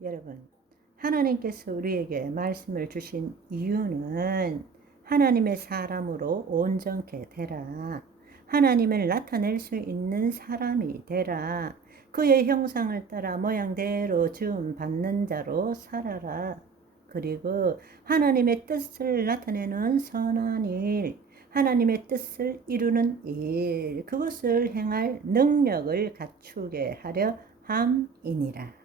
여러분, 하나님께서 우리에게 말씀을 주신 이유는 하나님의 사람으로 온전케 되라. 하나님을 나타낼 수 있는 사람이 되라. 그의 형상을 따라 모양대로 지음 받는 자로 살아라. 그리고 하나님의 뜻을 나타내는 선한 일, 하나님의 뜻을 이루는 일, 그것을 행할 능력을 갖추게 하려 함이니라.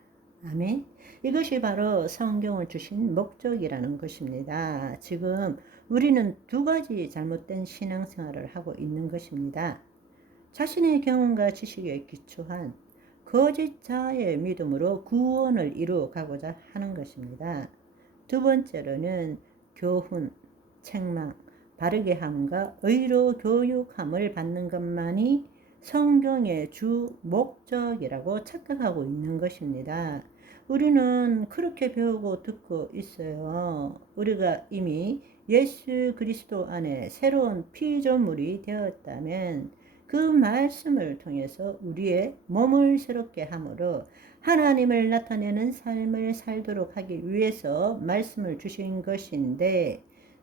아멘. 이것이 바로 성경을 주신 목적이라는 것입니다. 지금 우리는 두 가지 잘못된 신앙생활을 하고 있는 것입니다. 자신의 경험과 지식에 기초한 거짓자의 믿음으로 구원을 이루어가고자 하는 것입니다. 두 번째로는 교훈, 책망, 바르게 함과 의로 교육함을 받는 것만이 성경의 주 목적이라고 착각하고 있는 것입니다. 우리는 그렇게 배우고 듣고 있어요. 우리가 이미 예수 그리스도 안에 새로운 피조물이 되었다면 그 말씀을 통해서 우리의 몸을 새롭게 함으로 하나님을 나타내는 삶을 살도록 하기 위해서 말씀을 주신 것인데,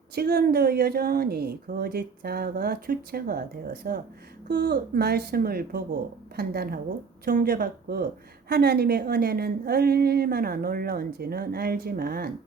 지금도 여전히 거짓자가 주체가 되어서 그 말씀을 보고 판단하고 정죄받고, 하나님의 은혜는 얼마나 놀라운지는 알지만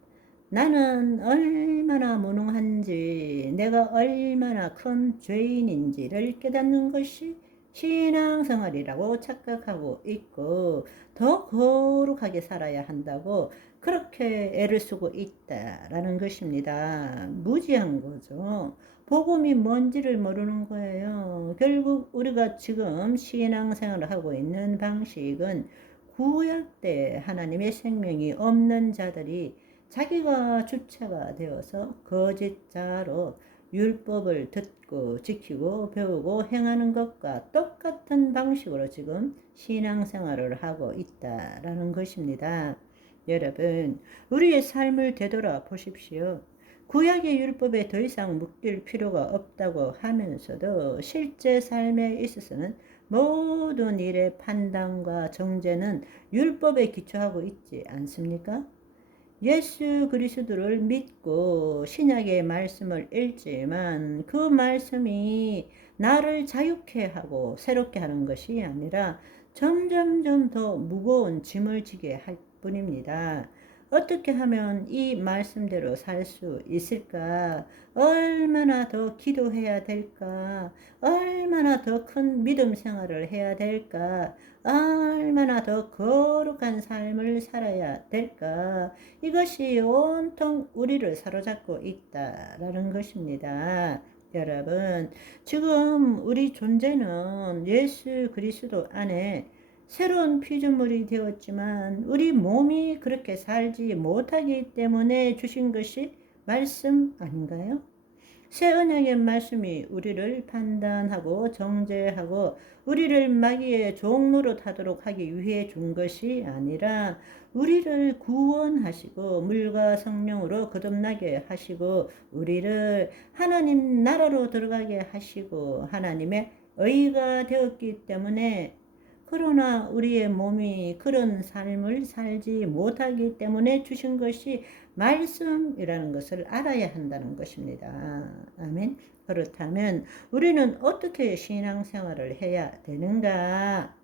나는 얼마나 무능한지, 내가 얼마나 큰 죄인인지를 깨닫는 것이 신앙생활이라고 착각하고 있고, 더 거룩하게 살아야 한다고 그렇게 애를 쓰고 있다라는 것입니다. 무지한 거죠. 복음이 뭔지를 모르는 거예요. 결국 우리가 지금 신앙생활을 하고 있는 방식은 구약 때 하나님의 생명이 없는 자들이 자기가 주체가 되어서 거짓자로 율법을 듣고 지키고 배우고 행하는 것과 똑같은 방식으로 지금 신앙생활을 하고 있다라는 것입니다. 여러분, 우리의 삶을 되돌아 보십시오. 구약의 율법에 더 이상 묶일 필요가 없다고 하면서도 실제 삶에 있어서는 모든 일의 판단과 정죄는 율법에 기초하고 있지 않습니까? 예수 그리스도를 믿고 신약의 말씀을 읽지만 그 말씀이 나를 자유케 하고 새롭게 하는 것이 아니라 점점점 더 무거운 짐을 지게 할 뿐입니다. 어떻게 하면 이 말씀대로 살 수 있을까? 얼마나 더 기도해야 될까? 얼마나 더 큰 믿음 생활을 해야 될까? 얼마나 더 거룩한 삶을 살아야 될까? 이것이 온통 우리를 사로잡고 있다라는 것입니다. 여러분, 지금 우리 존재는 예수 그리스도 안에 새로운 피조물이 되었지만 우리 몸이 그렇게 살지 못하기 때문에 주신 것이 말씀 아닌가요? 새 언약의 말씀이 우리를 판단하고 정죄하고 우리를 마귀의 종노릇 하도록 하기 위해 준 것이 아니라 우리를 구원하시고 물과 성령으로 거듭나게 하시고 우리를 하나님 나라로 들어가게 하시고 하나님의 의가 되었기 때문에, 그러나 우리의 몸이 그런 삶을 살지 못하기 때문에 주신 것이 말씀이라는 것을 알아야 한다는 것입니다. 아멘. 그렇다면 우리는 어떻게 신앙생활을 해야 되는가?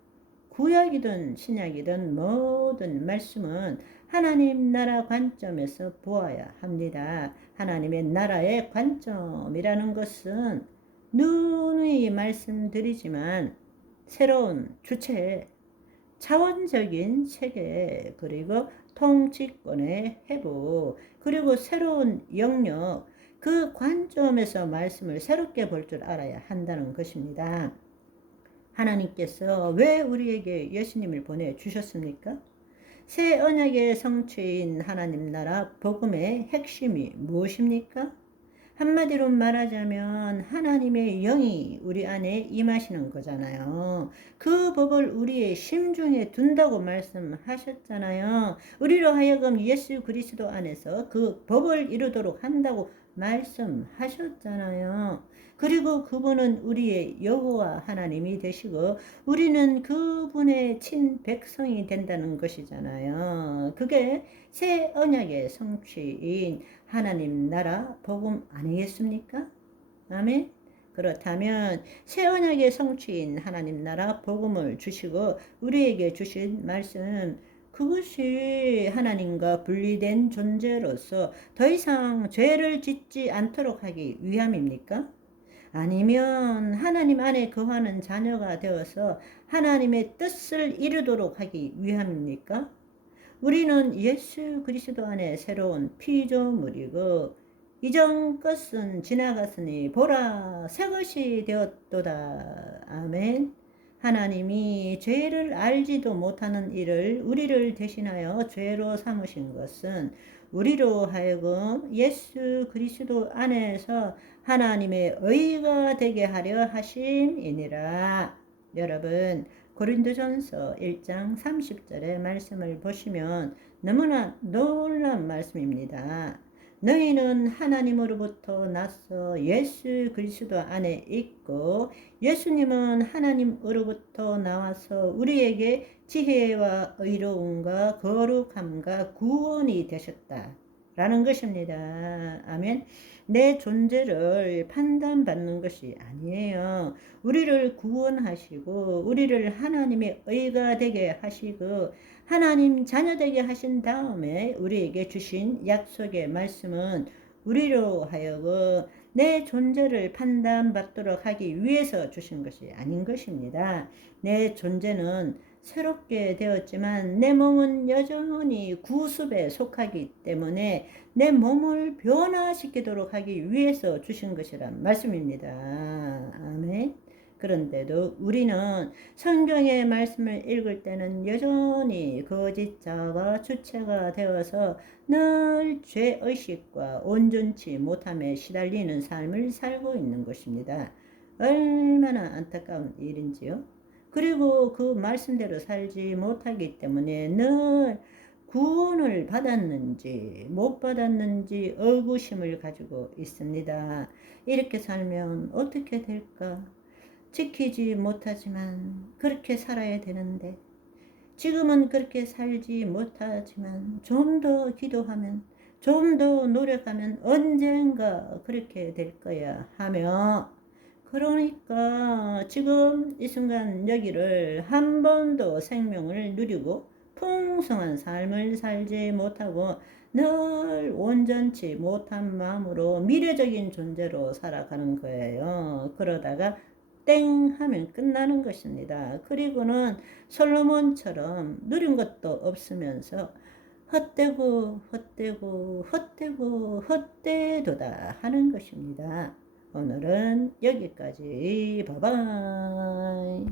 구약이든 신약이든 모든 말씀은 하나님 나라 관점에서 보아야 합니다. 하나님의 나라의 관점이라는 것은 누누이 말씀드리지만 새로운 주체, 차원적인 세계, 그리고 통치권의 회복, 그리고 새로운 영역, 그 관점에서 말씀을 새롭게 볼 줄 알아야 한다는 것입니다. 하나님께서 왜 우리에게 예수님을 보내주셨습니까? 새 언약의 성취인 하나님 나라 복음의 핵심이 무엇입니까? 한마디로 말하자면 하나님의 영이 우리 안에 임하시는 거잖아요. 그 법을 우리의 심중에 둔다고 말씀하셨잖아요. 우리로 하여금 예수 그리스도 안에서 그 법을 이루도록 한다고 말씀하셨잖아요. 그리고 그분은 우리의 여호와 하나님이 되시고 우리는 그분의 친백성이 된다는 것이잖아요. 그게 새 언약의 성취인 하나님 나라 복음 아니겠습니까? 아멘. 그렇다면 새 언약의 성취인 하나님 나라 복음을 주시고 우리에게 주신 말씀, 그것이 하나님과 분리된 존재로서 더 이상 죄를 짓지 않도록 하기 위함입니까? 아니면 하나님 안에 거하는 자녀가 되어서 하나님의 뜻을 이루도록 하기 위함입니까? 우리는 예수 그리스도 안에 새로운 피조물이고 이전 것은 지나갔으니 보라 새 것이 되었도다. 아멘. 하나님이 죄를 알지도 못하는 일을 우리를 대신하여 죄로 삼으신 것은 우리로 하여금 예수 그리스도 안에서 하나님의 의가 되게 하려 하심이니라. 여러분, 고린도전서 1장 30절의 말씀을 보시면 너무나 놀라운 말씀입니다. 너희는 하나님으로부터 나서 예수 그리스도 안에 있고 예수님은 하나님으로부터 나와서 우리에게 지혜와 의로움과 거룩함과 구원이 되셨다 라는 것입니다. 아멘. 내 존재를 판단받는 것이 아니에요. 우리를 구원하시고 우리를 하나님의 의가 되게 하시고 하나님 자녀 되게 하신 다음에 우리에게 주신 약속의 말씀은 우리로 하여금 내 존재를 판단받도록 하기 위해서 주신 것이 아닌 것입니다. 내 존재는 새롭게 되었지만 내 몸은 여전히 구습에 속하기 때문에 내 몸을 변화시키도록 하기 위해서 주신 것이란 말씀입니다. 아멘. 그런데도 우리는 성경의 말씀을 읽을 때는 여전히 거짓자와 주체가 되어서 늘 죄의식과 온전치 못함에 시달리는 삶을 살고 있는 것입니다. 얼마나 안타까운 일인지요. 그리고 그 말씀대로 살지 못하기 때문에 늘 구원을 받았는지 못 받았는지 의구심을 가지고 있습니다. 이렇게 살면 어떻게 될까? 지키지 못하지만 그렇게 살아야 되는데 지금은 그렇게 살지 못하지만 좀 더 기도하면 좀 더 노력하면 언젠가 그렇게 될 거야 하며 그러니까 지금 이 순간 여기를 한 번도 생명을 누리고 풍성한 삶을 살지 못하고 늘 온전치 못한 마음으로 미래적인 존재로 살아가는 거예요. 그러다가 땡 하면 끝나는 것입니다. 그리고는 솔로몬처럼 누린 것도 없으면서 헛되고 헛되고 헛되고 헛되도다 하는 것입니다. 오늘은 여기까지. 바이바이.